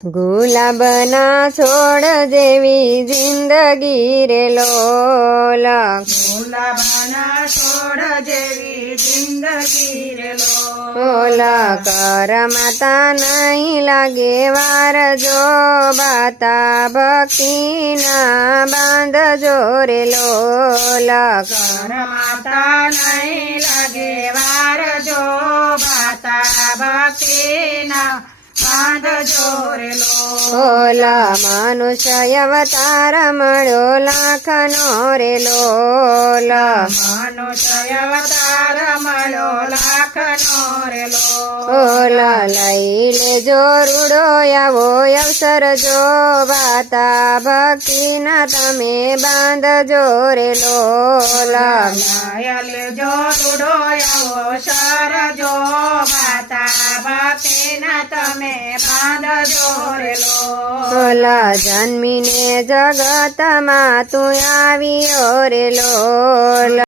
ગુલાબના છોડ જેવી જિંદગી રે લોલ, ગુલાબના છોડ જેવી જિંદગી રે લોલ કર માતા નહીં લાગે વાર જો બાતા ભક્તિના બાંધજો રે લોલ, કર માતા નહીં લાગે વાર જો બાતા ભક્તિના બાંધજો રે લોલ મનુષ્ય અવતાર મળ્યો લાખનો રે લોલ, મનુષ્ય અવતાર મળ્યો લાખનો રે લોલ લઈ લેજો રૂડો આવો અવસર જો બાતા ભક્તિના તમે બાંધજો રે લોલ, લેજો રૂડો આવો સર જો બાતા ભક્તિના તમે બાંધજો રે લોલ, જન્મીને જગતમાં તું આવ્યો રે લોલ.